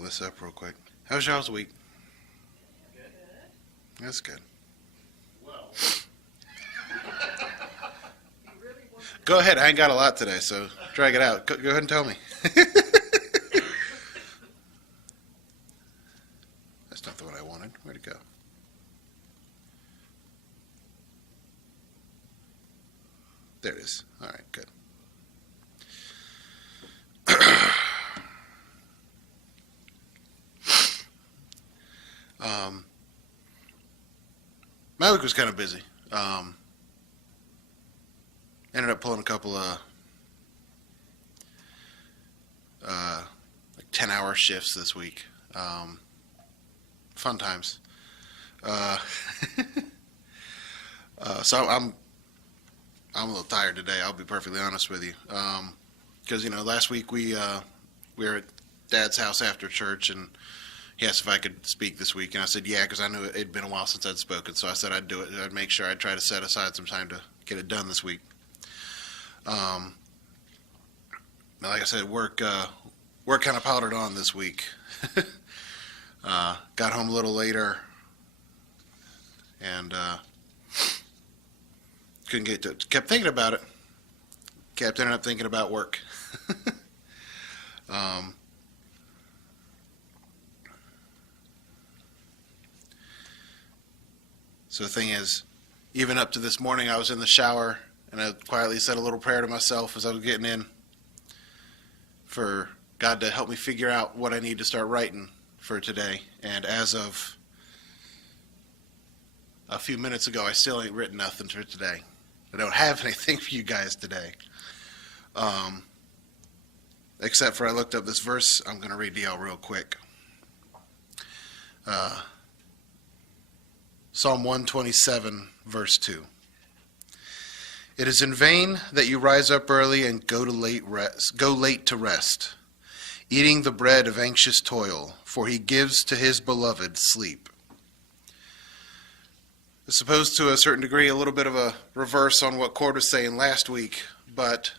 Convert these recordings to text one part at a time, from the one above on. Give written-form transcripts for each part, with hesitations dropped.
pull this up real quick. How's y'all's week? Good. That's good. Well. Go ahead. I ain't got a lot today, so drag it out. Go ahead and tell me. That's not the one I wanted. Where'd it go? There it is. All right, good. My week was kind of busy. Ended up pulling a couple of like 10-hour shifts this week. Fun times. So I'm a little tired today. I'll be perfectly honest with you. Because last week we were at Dad's house after church, and he asked if I could speak this week, and I said yeah, because I knew it'd been a while since I'd spoken. So I said I'd do it. I'd make sure I'd try to set aside some time to get it done this week. Like I said, work kind of powdered on this week. Got home a little later, and couldn't get to it. Kept thinking about it. Kept ended up thinking about work. So the thing is, even up to this morning, I was in the shower, and I quietly said a little prayer to myself as I was getting in for God to help me figure out what I need to start writing for today. And as of a few minutes ago, I still ain't written nothing for today. I don't have anything for you guys today. Except for I looked up this verse I'm going to read to y'all real quick. Psalm 127, verse 2. It is in vain that you rise up early and go late to rest, eating the bread of anxious toil, for he gives to his beloved sleep. I suppose to a certain degree a little bit of a reverse on what Cord was saying last week, but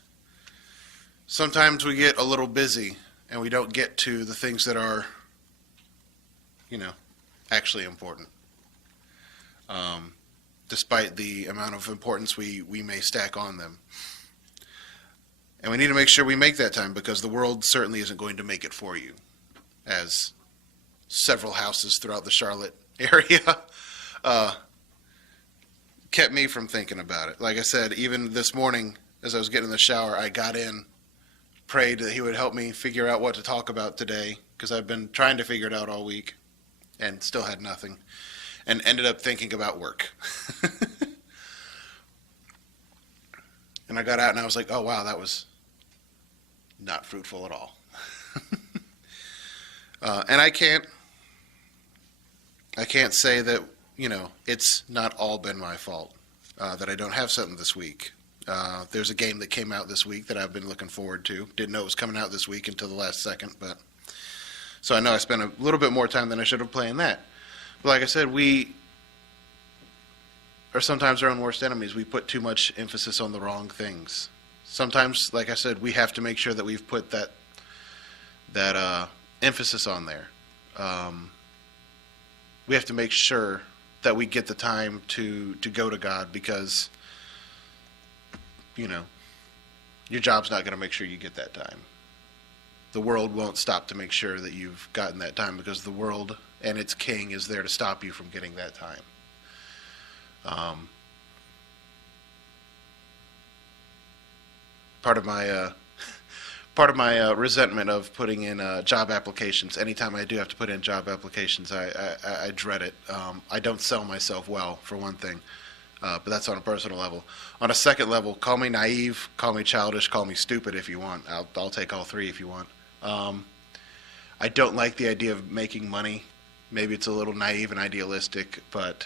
sometimes we get a little busy and we don't get to the things that are, actually important. Despite the amount of importance we may stack on them. And we need to make sure we make that time, because the world certainly isn't going to make it for you, as several houses throughout the Charlotte area kept me from thinking about it. Like I said, even this morning as I was getting in the shower, I got in, prayed that he would help me figure out what to talk about today, because I've been trying to figure it out all week and still had nothing. And ended up thinking about work. And I got out and I was like, oh wow, that was not fruitful at all. And I can't say that, it's not all been my fault, that I don't have something this week. There's a game that came out this week that I've been looking forward to. Didn't know it was coming out this week until the last second, so I know I spent a little bit more time than I should have playing that. But like I said, we are sometimes our own worst enemies. We put too much emphasis on the wrong things. Sometimes, like I said, we have to make sure that we've put that emphasis on there. We have to make sure that we get the time to go to God, because, your job's not going to make sure you get that time. The world won't stop to make sure that you've gotten that time, because the world and its king is there to stop you from getting that time. Part of my resentment of putting in job applications. Anytime I do have to put in job applications, I dread it. I don't sell myself well, for one thing, but that's on a personal level. On a second level, call me naive, call me childish, call me stupid if you want. I'll take all three if you want. I don't like the idea of making money. Maybe it's a little naive and idealistic, but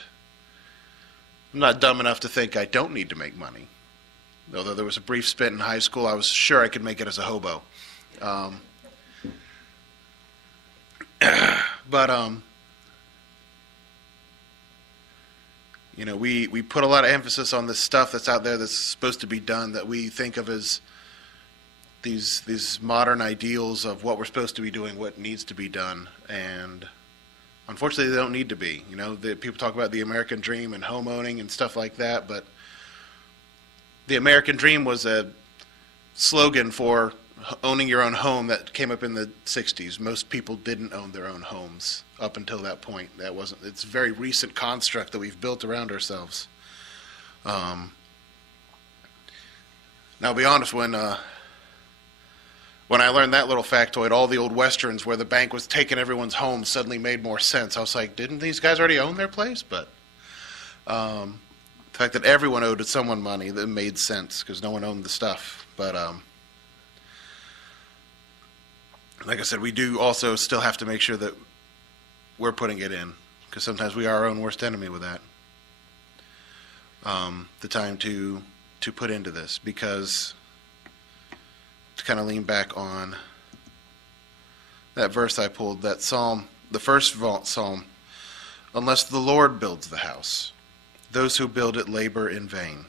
I'm not dumb enough to think I don't need to make money. Although there was a brief stint in high school, I was sure I could make it as a hobo. We put a lot of emphasis on this stuff that's out there that's supposed to be done, that we think of as these modern ideals of what we're supposed to be doing, what needs to be done, and unfortunately they don't need to be. People talk about the American dream and home owning and stuff like that, but the American dream was a slogan for owning your own home that came up in the 60s. Most people didn't own their own homes up until that point. It's a very recent construct that we've built around ourselves. Now, I'll be honest, when I learned that little factoid, all the old westerns where the bank was taking everyone's homes suddenly made more sense. I was like, didn't these guys already own their place? But the fact that everyone owed someone money, that made sense because no one owned the stuff. But like I said, we do also still have to make sure that we're putting it in, because sometimes we are our own worst enemy with that. The time to put into this, because to kind of lean back on that verse I pulled, that psalm, the first psalm, unless the Lord builds the house, those who build it labor in vain.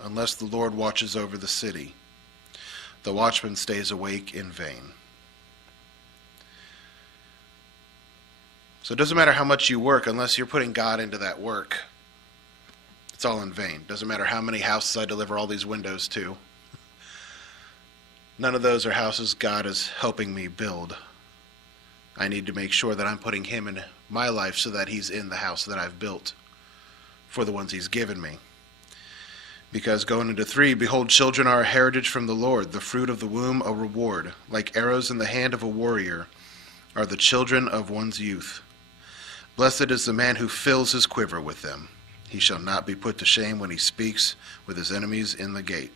Unless the Lord watches over the city, the watchman stays awake in vain. So it doesn't matter how much you work, unless you're putting God into that work. It's all in vain. Doesn't matter how many houses I deliver all these windows to. None of those are houses God is helping me build. I need to make sure that I'm putting Him in my life so that He's in the house that I've built for the ones He's given me. Because going into 3, behold, children are a heritage from the Lord, the fruit of the womb a reward. Like arrows in the hand of a warrior are the children of one's youth. Blessed is the man who fills his quiver with them. He shall not be put to shame when he speaks with his enemies in the gate.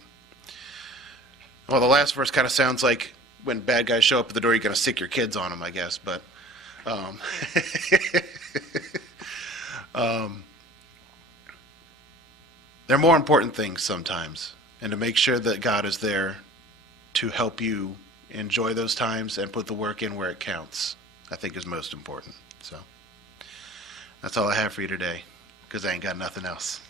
Well, the last verse kind of sounds like when bad guys show up at the door, you're going to sick your kids on them, I guess. But there are more important things sometimes. And to make sure that God is there to help you enjoy those times and put the work in where it counts, I think is most important. So that's all I have for you today, because I ain't got nothing else.